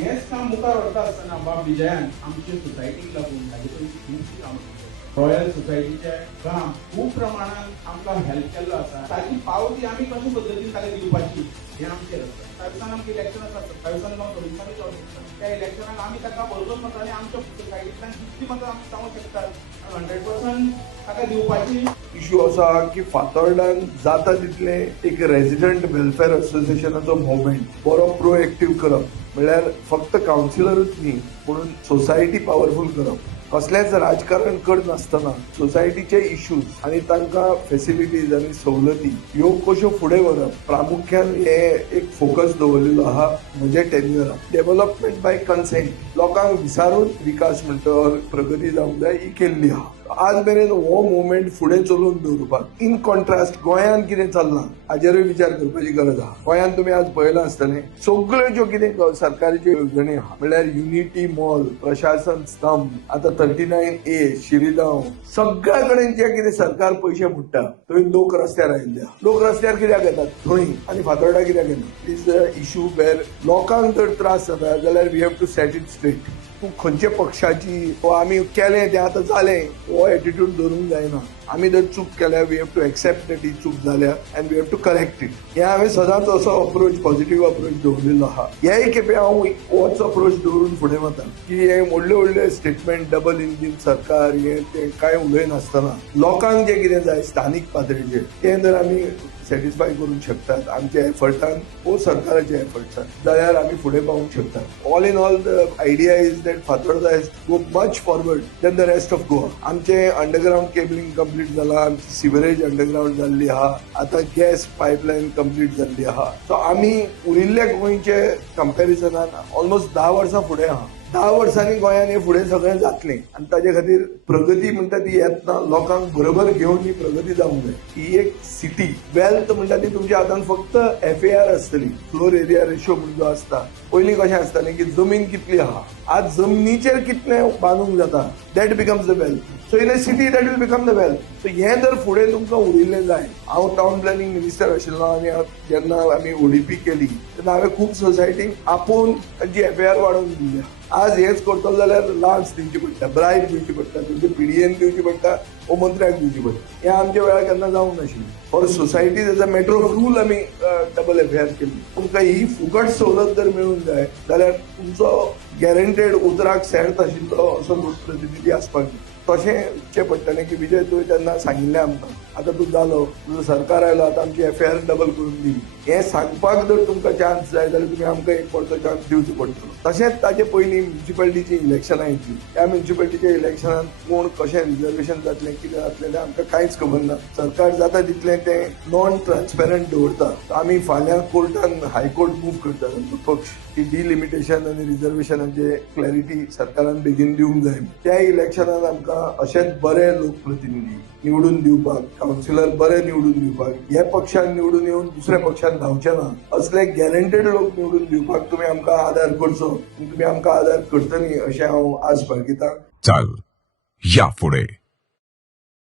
हेच काम मुखार व्हरता आसतना बाब विजयान आमचे सोसायटीक लागून खूबशीं कामां केलीं. रॉयल सोसायटीचे काम खूब प्रमाणात आमकां हेल्प केल्लो आसा. ताची पावती आमी कशे पद्दतीन ताका दिवपाची हें आमचेर आसा. त्या दिसान आमकां इलेक्शन आसा, 27 जावन 24 जावं शकता. त्या इलेक्शनाक आमी ताका बरोबर मतांनी आमच्या सोसायटींतल्यान कितलीं मतां आमी जावंक शकतात 100% ताका दिवपाची. इश्यू असा की फातोर्डान जाता तितले एक रेजिडेंट वेलफेअर असोसिएशनाचो मुवमेंट बरो प्रोएक्टिव्ह करप, म्हणल्यार फक्त कावन्सिलरूच न्ही म्हणून सोसायटी पॉवरफुल करप. कसलेंच राजकारण करनासतना सोसायटीचे इश्यूज आणि तांकां फेसिलिटीज आणि सवलती ह्यो कश्यो फुडें व्हरप प्रामुख्यान हे एक फोकस दवरलेलो आहा म्हज्या टेन्युअरान. डेव्हलपमेंट बाय कन्सेंट, लोकांक विचारून विकास म्हणटा प्रगती जावंक जाय ही केल्ली आहा. आज मेरेन हो मुवमेंट फुडें चलोवन दवरपाक इन कॉन्ट्रास्ट गोंयांत कितें चल्लां हाजेरूय विचार करपाची गरज आहा. गोंयांत तुमी आज पळयलां आसतलें सगळ्यो ज्यो कितें सरकाराच्यो येवजणी आहा म्हणल्यार युनिटी मॉल, प्रशासन स्तंभ, आतां 39A, शिरीगांव, सगळ्या कडेन जे कितें सरकार पयशे मोडटा थंय लोक रस्त्यार आयिल्ले आहा. लोक रस्त्यार कित्याक येतात थंय आनी फातोर्डा कित्याक येना? इज द इश्यू वेर लोकांक जर त्रास जाता जाल्यार we have to set it straight. तूं खंयचे पक्षाची आमी केलें तें आतां जालें हो एटिट्यूड दवरूंक जायना. आमी जर चूक केल्या we have to accept that ही चूक जाल्या and we have to correct it. हे हांवें सदांच असो अप्रोच पॉझिटिव्ह अप्रोच दवरलेलो आहा. हेय खेपे हांव होच अप्रोच दवरून फुडें वता की हे व्हडले व्हडले स्टेटमेंट डबल इंजीन सरकार हे ते कांय उलयनासतना लोकांक जे कितें जाय स्थानीक पातळीचेर तें जर आमी सॅटिस्फाय करूंक शकतात आमच्या एफर्टान वो सरकाराच्या एफर्टान जाल्यार आमी फुडें पावूंक शकतात. All in all the idea is that Fatorda has go much forward than the rest of Goa. आमचे अंडरग्राउंड केबलिंग कंप्लीट जाला, आमची सिवरेज अंडरग्राउंड जाल्ली आहा, आतां गॅस पायपलायन कंप्लीट जाल्ली आहा. सो आमी उरिल्ल्या गोंयचे कंपॅरिजनान ऑलमोस्ट 10 वर्सां फुडें आहा. 10 वर्सांनी गोंयान हे फुडें सगळें जातलें आनी ताचे खातीर प्रगती म्हणटा ती येतना लोकांक बरोबर घेवन ही प्रगती जावंक जाय. ही एक सिटी वेल्थ म्हणटा ती तुमच्या हातान फक्त FAR आसतली, फ्लोर एरिया रेशो म्हणून जो आसता. पयलीं कशें आसतालें की जमीन कितली आहा, आज जमनीचेर कितलें बांदूंक जाता that becomes the wealth. So in a city that will become the wealth. So हें जर फुडें तुमकां उरिल्लें जाय. हांव टावन प्लॅनिंग मिनिस्टर आशिल्लो आनी जेन्ना आमी ODP केली तेन्ना हांवें खूब सोसायटींक आपोवन तांची FAR वाडोवन दिल्या. आज हेच करतलो जाल्यार लांच दिवची पडटा, ब्रायब दिवची पडटा, तुमचे PDN दिवची पडटा, हो मंत्र्याक दिवची पडटा. हें आमच्या वेळार केन्ना जावंक नाशिल्लें. For societies as a matter of rule आमी डबल FAR केली. तुमकां ही फुकट सवलत जर मेळूंक जाय जाल्यार तुमचो गॅरंटेड उतराक सेर्त आशिल्लो असो लोकप्रतिनिधी आसपाक जाय. तशें चिंतचें पडटलें की विजय तुवें तेन्ना सांगिल्लें आमकां आतां तूं जालो, तुजो सरकार आयलो, आतां आमची FAR डबल करून दी. हें सांगपाक जर तुमकां चान्स जाय जाल्यार तुमी आमकां एक परतो चान्स दिवचो पडटलो. तशेंच ताचे पयलीं म्युनिसिपालिटीची इलेक्शनां येतलीं. त्या म्युनिसिपालिटीच्या इलेक्शनान कोण कशें रिजर्वेशन जातलें कितें जातलें तें आमकां कांयच खबर ना. सरकार जाता तितलें तें नॉन ट्रान्सपेरंट दवरता. आमी फाल्यां कोर्टान हायकोर्ट मूव करता आमचो पक्ष की डिलिमिटेशन आनी रिजर्वेशनाचे क्लॅरिटी सरकारान बेगीन दिवंक जाय. त्या इलेक्शनान आमकां अशेंच बरे लोकप्रतिनिधी निवडून दिवपाक, कावन्सिलर बरे निवडून दिवपाक, हे पक्षान निवडून येवन दुसऱ्या पक्षान धांवचे ना, असले गॅरंटेड लोक निवडून दिवपाक तुमी आमकां आदार करचो. तुमी आमकां आदार करतली अशें हांव आस बाळगितां. चाल या फुडें.